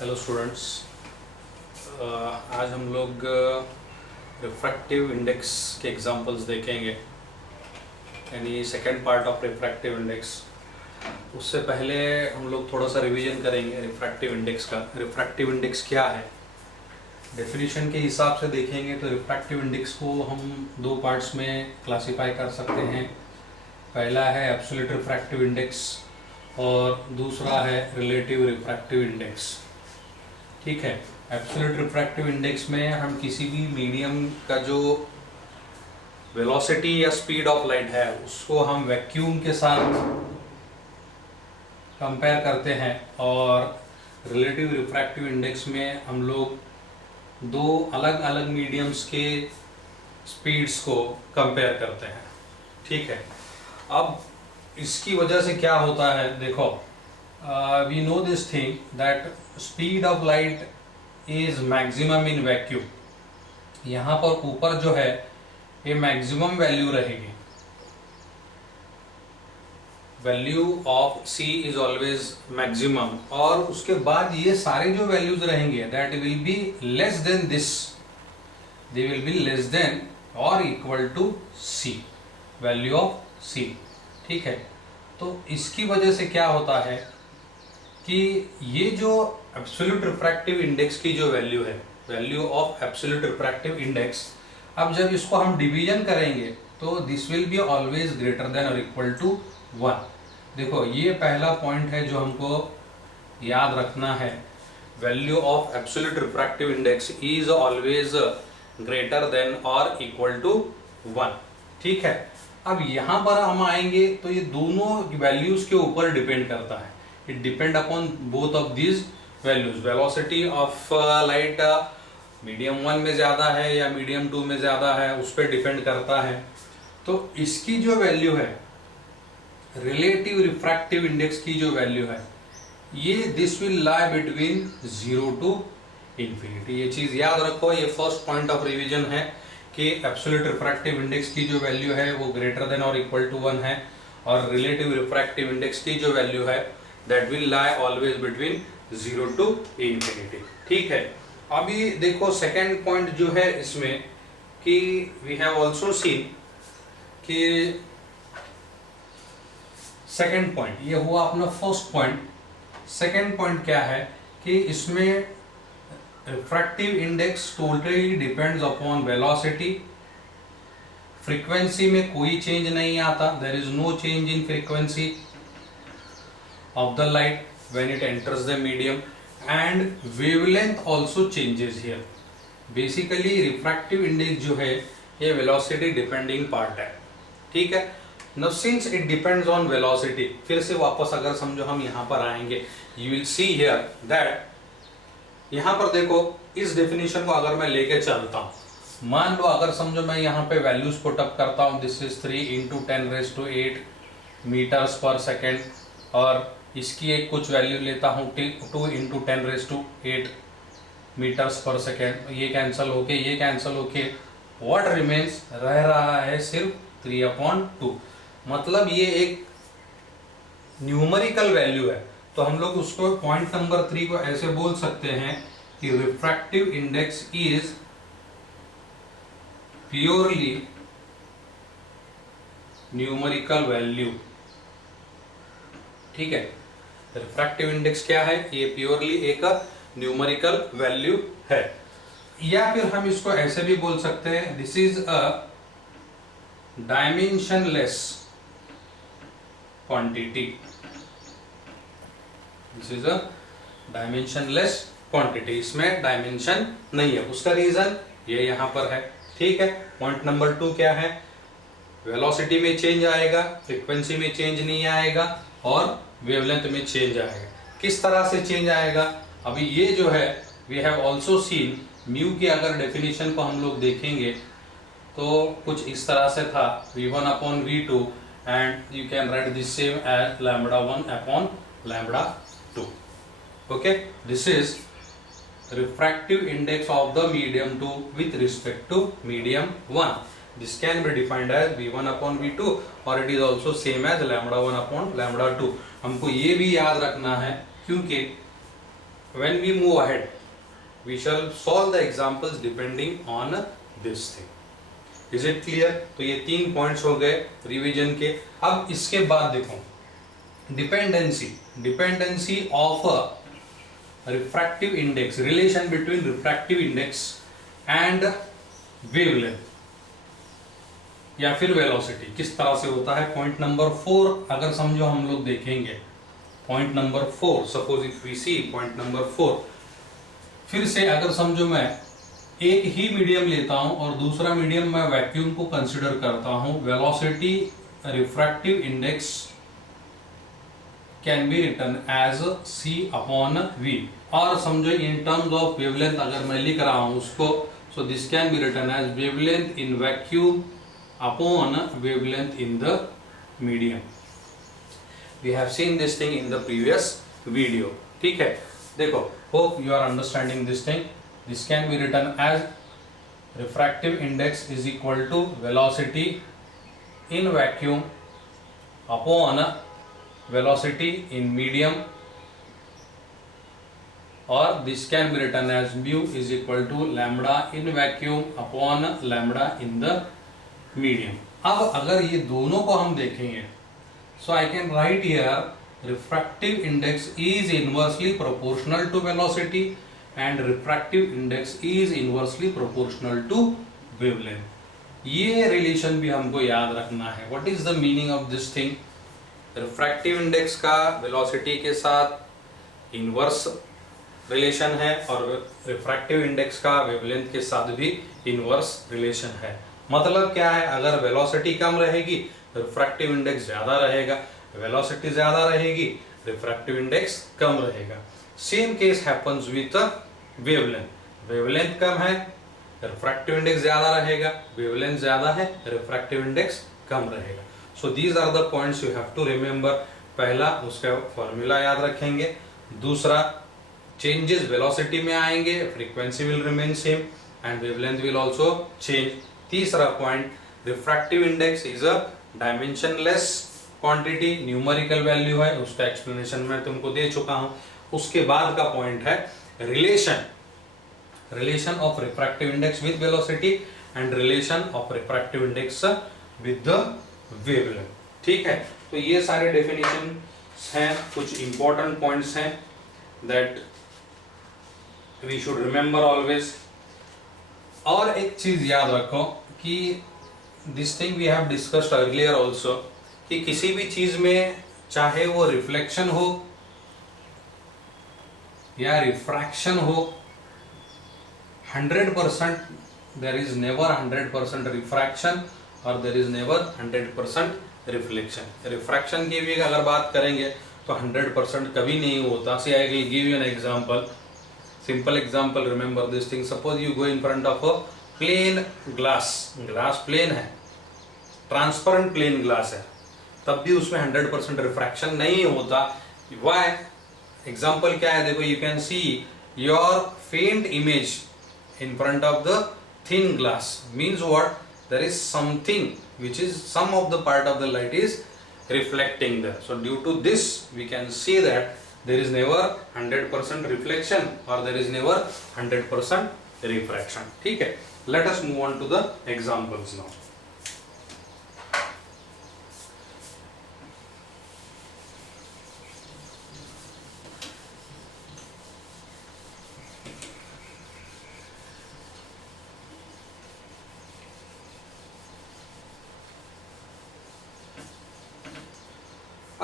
Hello students. आज हम लोग रिफ्रैक्टिव इंडेक्स के एग्जांपल्स देखेंगे, यानी second part of refractive index. उससे पहले हम लोग थोड़ा सा रिवीजन करेंगे रिफ्रैक्टिव इंडेक्स का। रिफ्रैक्टिव इंडेक्स क्या है, डेफिनेशन के हिसाब से देखेंगे तो रिफ्रैक्टिव इंडेक्स को हम दो पार्ट्स में क्लासीफाई कर सकते हैं। पहला है एब्सोल्यूट रिफ्रैक्टिव इंडेक्स और दूसरा है रिलेटिव रिफ्रैक्टिव इंडेक्स। ठीक है, एब्सोल्यूट रिफ्रैक्टिव इंडेक्स में हम किसी भी मीडियम का जो वेलोसिटी या स्पीड ऑफ लाइट है उसको हम वैक्यूम के साथ कंपेयर करते हैं, और रिलेटिव रिफ्रैक्टिव इंडेक्स में हम लोग दो अलग अलग मीडियम्स के स्पीड्स को कंपेयर करते हैं। ठीक है, अब इसकी वजह से क्या होता है, देखो, we know this thing that speed of light is maximum in vacuum। यहाँ पर ऊपर जो है ये मैक्सिमम वैल्यू रहेगी। Value of c is always maximum, और उसके बाद ये सारे जो वैल्यूज रहेंगे that will be less than this, they will be less than और equal to c, value of c। ठीक है, तो इसकी वजह से क्या होता है कि ये जो एब्सोल्यूट रिफ्रैक्टिव इंडेक्स की जो वैल्यू है, value of absolute refractive index, अब जब इसको हम डिवीजन करेंगे तो this will be always greater than और इक्वल टू 1। देखो, ये पहला पॉइंट है जो हमको याद रखना है, value of absolute refractive index is always greater than और इक्वल टू 1। ठीक है, अब यहाँ पर हम आएंगे तो ये दोनों वैल्यूज के ऊपर डिपेंड करता है। It depend upon both of these values। velocity of light medium 1 में ज़्यादा है या मीडियम 2 में ज़्यादा है, उस पर डिपेंड करता है। तो इसकी जो वैल्यू है, रिलेटिव रिफ्रैक्टिव इंडेक्स की जो वैल्यू है, ये this will lie between 0 to infinity. ये चीज़ याद रखो, ये फर्स्ट पॉइंट ऑफ रिवीजन है कि एब्सोल्यूट रिफ्रैक्टिव इंडेक्स की जो वैल्यू है वो ग्रेटर देन और इक्वल टू 1 है, और रिलेटिव रिफ्रैक्टिव इंडेक्स की जो वैल्यू है that will lie always between 0 to infinity। ठीक है, अभी देखो सेकेंड पॉइंट जो है इसमें कि we have also seen कि सेकेंड पॉइंट ये हुआ अपना फर्स्ट पॉइंट। सेकेंड पॉइंट क्या है कि इसमें refractive index totally depends upon velocity. Frequency में कोई चेंज नहीं आता, there is no change in frequency of the light when it enters the medium, and wavelength also changes here। basically refractive index जो है ये velocity depending part है। ठीक है, now since it depends on velocity, फिर से वापस अगर समझो हम यहाँ पर आएंगे, you will see here that यहाँ पर देखो, इस definition को अगर मैं लेके चलता हूँ, मान लो अगर समझो मैं यहाँ पे values put up करता हूँ, this is 3 into 10⁸ meters per second, और इसकी एक कुछ वैल्यू लेता हूँ 2 into 10⁸ मीटर्स पर सेकेंड। ये कैंसिल होके ये कैंसिल होके व्हाट रिमेन्स रह रहा है सिर्फ 3/2। मतलब ये एक न्यूमेरिकल वैल्यू है, तो हम लोग उसको पॉइंट नंबर 3 को ऐसे बोल सकते हैं कि refractive index is purely numerical value. ठीक है, रिफ्रैक्टिव इंडेक्स क्या है, ये प्योरली एक न्यूमेरिकल वैल्यू है, या फिर हम इसको ऐसे भी बोल सकते हैं, this is a dimensionless quantity. This is a dimensionless quantity, इसमें डायमेंशन नहीं है। उसका रीजन ये यहां पर है। ठीक है, पॉइंट नंबर 2 क्या है, वेलोसिटी में चेंज आएगा, फ्रीक्वेंसी में चेंज नहीं आएगा, और वेवलेंथ में चेंज आएगा। किस तरह से चेंज आएगा, अभी ये जो है we have also seen, mu की अगर डेफिनेशन को हम लोग देखेंगे तो कुछ इस तरह से था, v1/v2 and you can write this same as λ1/λ2। Okay, this is refractive index of the medium 2 with respect to medium 1। This can be defined as v1/v2 और it is also same as λ1/λ2। हमको ये भी याद रखना है क्योंकि when we move ahead we shall solve the examples depending on this thing. Is it clear? तो ये 3 पॉइंट्स हो गए रिवीजन के. अब इसके बाद देखो dependency of refractive index, relation between refractive index and wavelength या फिर वेलोसिटी किस तरह से होता है. पॉइंट नंबर 4 अगर समझो हम लोग देखेंगे, point number 4, suppose if we see point number 4, फिर से अगर समझो मैं एक ही मीडियम लेता हूं और दूसरा मीडियम मैं वैक्यूम को कंसिडर करता हूं, velocity refractive index can be written as c upon v. और समझो इन टर्म्स ऑफ वेवलेंथ अगर मैं लिख रहा हूं उसको, so this can be written as wavelength in vacuum upon wavelength in the medium. We have seen this thing in the previous video. ठीक है, देखो, hope you are understanding this thing. This can be written as refractive index is equal to velocity in vacuum upon velocity in medium, or this can be written as mu is equal to lambda in vacuum upon lambda in the medium. अब अगर ये दोनों को हम देखेंगे, so I can write here refractive index is inversely proportional to velocity and refractive index is inversely proportional to wavelength. ये relation भी हमको याद रखना है. What is the meaning of this thing? Refractive index का वेलोसिटी के साथ inverse relation है और रिफ्रैक्टिव इंडेक्स का वेवलेंथ के साथ भी इनवर्स रिलेशन है. मतलब क्या है, अगर वेलोसिटी कम रहेगी रिफ्रैक्टिव इंडेक्स ज्यादा रहेगा, वेलोसिटी ज्यादा रहेगी रिफ्रैक्टिव इंडेक्स कम रहेगा. Same case happens with wavelength. Wavelength कम है रिफ्रैक्टिव इंडेक्स ज्यादा रहेगा, वेवलेंथ ज्यादा है रिफ्रैक्टिव इंडेक्स कम रहेगा. So these are the points you have to remember. पहला उसका फॉर्मूला याद रखेंगे, दूसरा चेंजेस वेलोसिटी में आएंगे, frequency will remain same and wavelength will also change. तीसरा point, refractive index is a dimensionless quantity, numerical value है, उसका एक्सप्लेनेशन मैं तुमको दे चुका हूं. उसके बाद का पॉइंट है relation of refractive index with velocity and relation of refractive index with the wavelength. ठीक है, तो ये सारे डेफिनेशन हैं, कुछ इंपॉर्टेंट पॉइंट्स हैं that we should remember always. और एक चीज याद रखो कि this thing we have discussed earlier also, कि किसी भी चीज में चाहे वो रिफ्लेक्शन हो या रिफ्रैक्शन हो, 100% देयर इज नेवर 100% रिफ्रैक्शन और there is never 100% reflection. Refraction की भी अगर बात करेंगे तो 100% कभी नहीं होता. See I will give you an example, simple example. Remember this thing. Suppose you go in front of a plane glass plane है, ट्रांसपेरेंट प्लेन ग्लास है, तब भी उसमें 100% रिफ्रैक्शन नहीं होता. व्हाई? एग्जाम्पल क्या है, देखो, you can see your faint image in front of the thin glass. Means what? There is something which is some of the part of the light is reflecting there. So due to this we can see that there is never 100% reflection or there is never 100% refraction. ठीक है, let us move on to the examples now.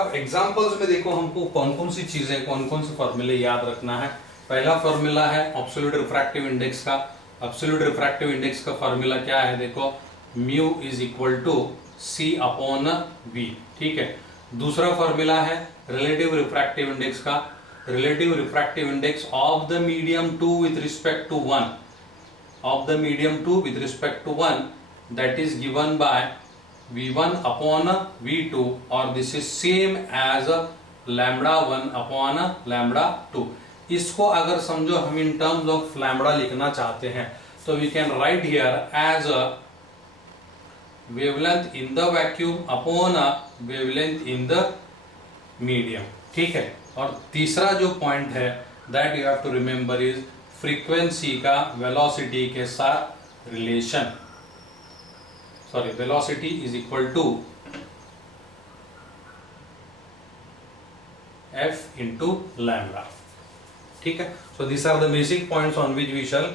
अब examples में देखो हमको कौन कौन सी चीजें, कौन कौन से फॉर्मूले याद रखना है. पहला फॉर्मूला है एब्सोल्यूट रिफ्रैक्टिव इंडेक्स का. एब्सोल्यूट रिफ्रैक्टिव इंडेक्स का फॉर्मूला क्या है, देखो, mu is equal to c upon v. ठीक है. दूसरा फॉर्मूला है रिलेटिव रिफ्रैक्टिव इंडेक्स का. Relative refractive index of the medium 2 with respect to 1, of the medium 2 with respect to 1, that is given by V1 upon V2 और this is same as lambda 1 upon lambda 2. इसको अगर समझो हम in terms of lambda लिखना चाहते हैं तो we can write here as wavelength in the vacuum upon wavelength in the medium. ठीक है. और तीसरा जो पॉइंट है that you have to remember is frequency का वेलोसिटी के साथ relation, sorry velocity is equal to f into lambda. ठीक है, so these are the basic points on which we shall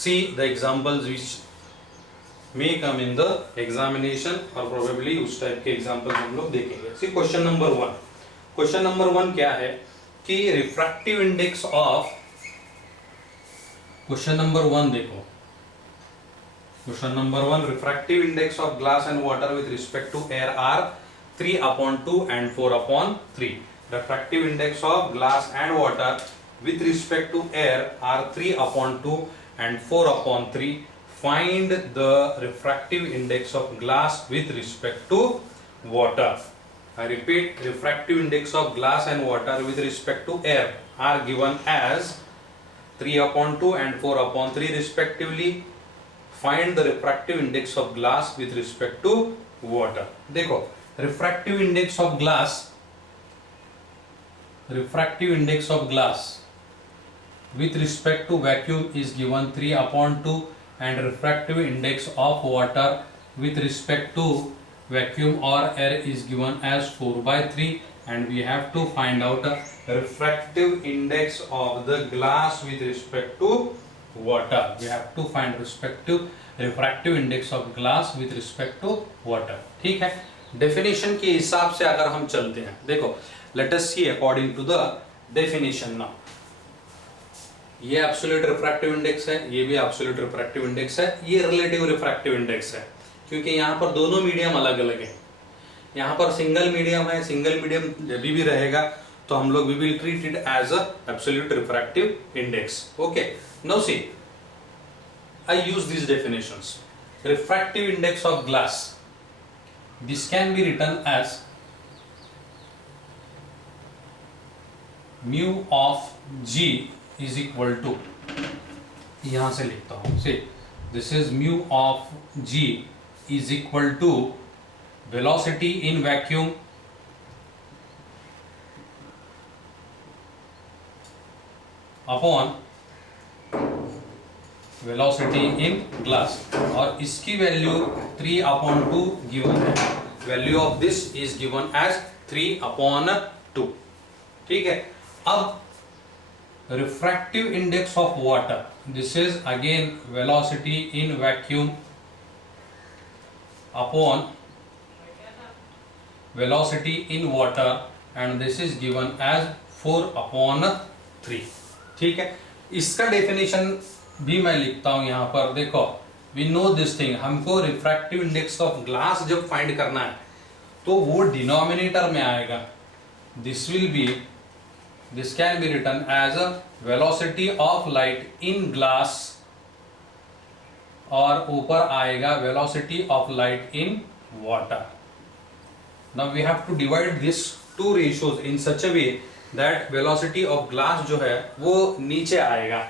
see the examples which may come in the examination or probably उस type के examples हम लोग देखेंगे. See question number 1. Question number 1 क्या है कि refractive index of, question number 1 देखो, question number 1 refractive index of glass and water with respect to air are 3/2 and 4/3. Refractive index of glass and water with respect to air are 3/2 and 4/3. Find the refractive index of glass with respect to water. I repeat, refractive index of glass and water with respect to air are given as 3/2 and 4/3 respectively. Find the refractive index of glass with respect to water. देखो, refractive index of glass with respect to vacuum is given 3/2 and refractive index of water with respect to vacuum or air is given as 4/3, and we have to find out the refractive index of the glass with respect to water. We have to find refractive index of glass with respect to water. ठीक है, definition के हिसाब से अगर हम चलते हैं, देखो let us see according to the definition now. ये absolute refractive index है, ये भी absolute refractive index है, ये relative refractive index है, क्योंकि यहाँ पर दोनों मीडियम अलग अलग है. यहाँ पर सिंगल मीडियम है, सिंगल मीडियम जब भी रहेगा तो हम लोग we will treat it as a absolute refractive index. Okay, now see, I use these definitions. Refractive index of glass, this can be written as mu of g is equal to, यहां से लिखता हूं, see this is mu of g is equal to velocity in vacuum upon velocity in glass, और इसकी value 3/2 given है. Value of this is given as 3/2. ठीक है, अब refractive index of water, this is again velocity in vacuum upon velocity in water, and this is given as 4/3. ठीक है, इसका definition भी मैं लिखता हूं यहां पर. देखो, we know this thing, हमको refractive index of glass जब फाइंड करना है तो वो डिनोमिनेटर में आएगा. This can be written as a velocity of light in glass, और ऊपर आएगा velocity of light in water. Now we have to divide this two ratios in such a way that velocity of glass जो है वो नीचे आएगा.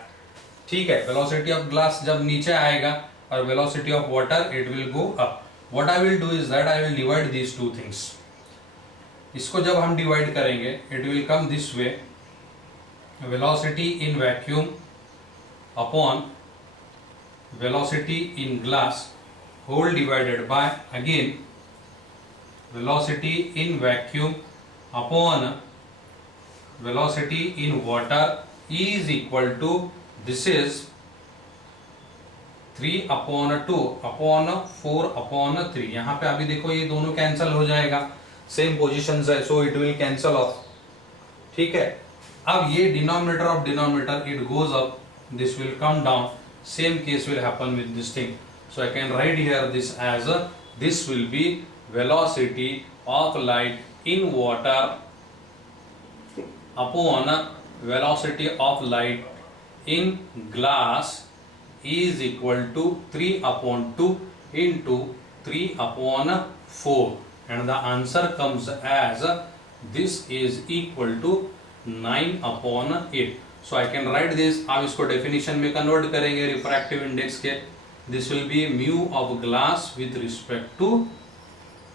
ठीक है, velocity of glass जब नीचे आएगा और velocity of water it will go up. What I will do is that I will divide these two things. इसको जब हम divide करेंगे it will come this way, velocity in vacuum upon velocity in glass whole divided by again velocity in vacuum upon velocity in water is equal to, this is 3/2 upon 4/3. यहाँ पे अभी देखो ये दोनों कैंसिल हो जाएगा, same positions है, so it will cancel off. ठीक है, अब ये denominator of denominator it goes up, this will come down. Same case will happen with this thing. So I can write here this as this will be velocity of light in water upon velocity of light in glass is equal to 3/2 into 3/4, and the answer comes as this is equal to 9/8. So I can write this. आप इसको definition में convert करेंगे refractive index के. This will be mu of glass with respect to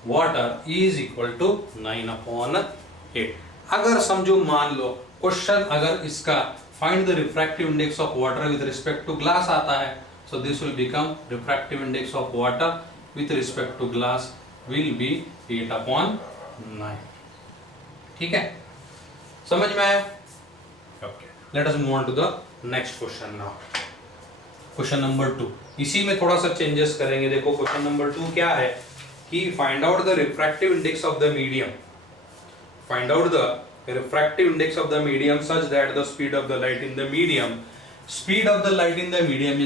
water is equal to 9/8. अगर समझो मान लो question अगर इसका find the refractive index of water with respect to glass आता है, so this will become refractive index of water with respect to glass will be 8/9. ठीक है, समझ में आया? Okay, let us move on to the next question now. Question number 2, इसी में थोड़ा सा चेंजेस करेंगे. देखो क्वेश्चन नंबर 2 क्या है कि find out the refractive index of the medium. Find out the refractive index of the medium such that the speed of the light in the medium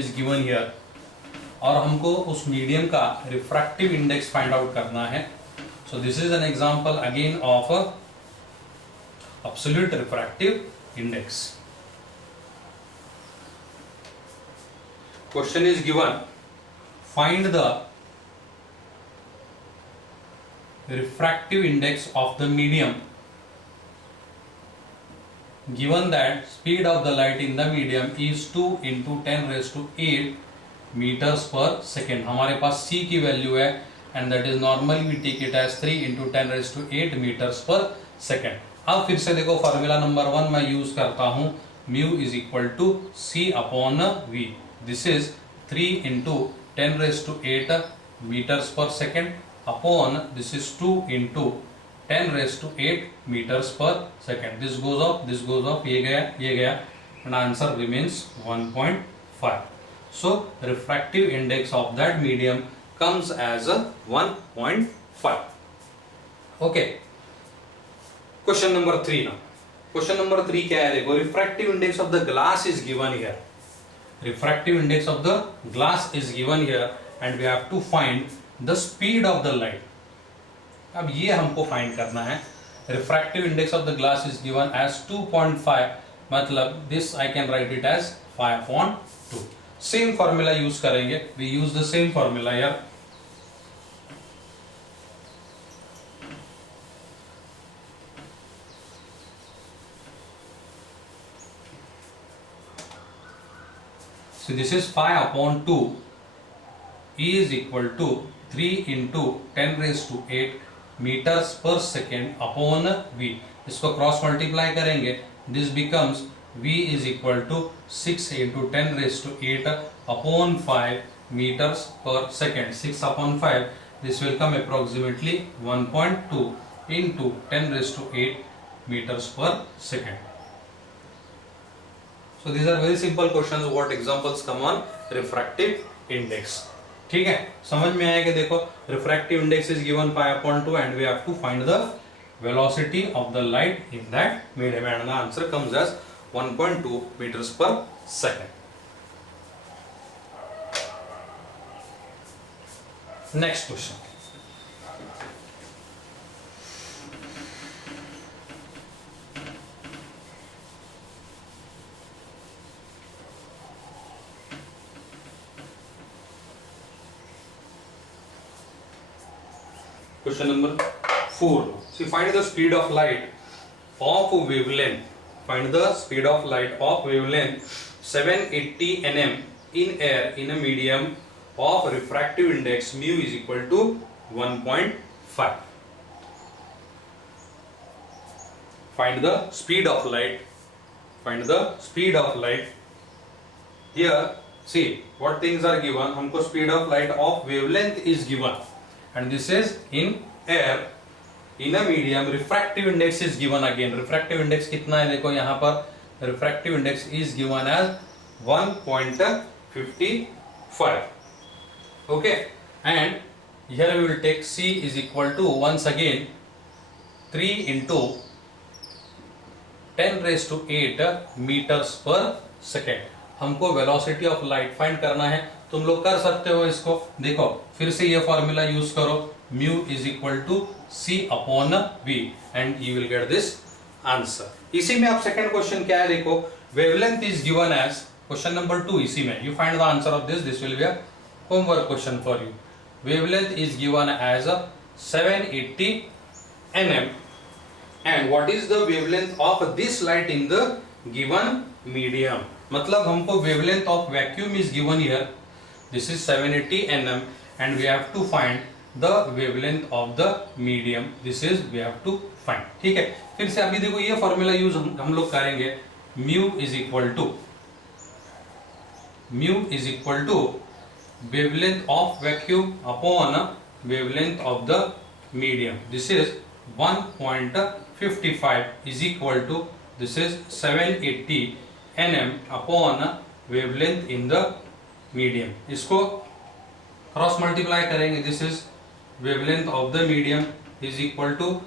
is given here. और हमको उस medium का refractive index find out करना है. So this is an example again of absolute refractive index. Question is given, find the refractive index of the medium given that speed of the light in the medium is 2 into 10 raised to 8 meters per second. हमारे पास c की value है and that is normally we take it as 3 into 10 raised to 8 meters per second. अब फिर से देखो formula number 1 मैं use करता हूँ, mu is equal to c upon v. This is 3 into 10 raised to 8 meters per second upon this is 2 into 10 raised to 8 meters per second. This goes off, ये गया and answer remains 1.5. So refractive index of that medium comes as a 1.5. Okay. Question number 3 now. Question number 3 क्या है? देखो refractive index of the glass is given here. Refractive index of the glass is given here and we have to find the speed of the light. अब ये हमको find करना है. Refractive index of the glass is given as 2.5, मतलब this I can write it as 5/2. Same formula use करेंगे, we use the same formula यार. So this is 5/2 is equal to 3 into 10 raised to 8 meters per second upon v. इसको cross multiply करेंगे, this becomes v is equal to 6 into 10 raised to 8 upon 5 meters per second. 6/5, this will come approximately 1.2 into 10 raised to 8 meters per second. So these are very simple questions. What examples come on refractive index? ठीक है, समझ में आया कि देखो refractive index is given 5/2 and we have to find the velocity of the light in that medium and the answer comes as 1.2 meters per second. Next question. Question number 4. So find the speed of light of wavelength. Find the speed of light of wavelength 780 nm in air in a medium of refractive index mu is equal to 1.5. Find the speed of light. Find the speed of light. Here, see what things are given. हमको speed of light of wavelength is given. And this is in air in a medium. Refractive index is given again. Refractive index कितना है? देखो यहाँ पर refractive index is given as 1.55. Okay, and here we will take c is equal to once again 3 into 10 raised to 8 meters per second. हमको velocity of light find करना है. तुम लोग कर सकते हो इसको. देखो फिर से ये फॉर्मूला यूज करो, mu is equal to c upon v and you will get this answer. इसी में अब सेकंड क्वेश्चन क्या है? देखो wavelength is given as question number 2. इसी में you find the answer of this. This will be a homework question for you. Wavelength is given as 780 nm and what is the wavelength of this light in the given medium. मतलब हमको wavelength of vacuum is given here. This is 780 nm and we have to find the wavelength of the medium. This is we have to find. ठीक है, फिर से अभी देखो ये formula use हम लोग करेंगे. mu is equal to wavelength of vacuum upon wavelength of the medium. This is 1.55 is equal to, this is 780 nm upon wavelength in the medium. इसको क्रॉस मल्टीप्लाई करेंगे, this is wavelength of the medium is equal to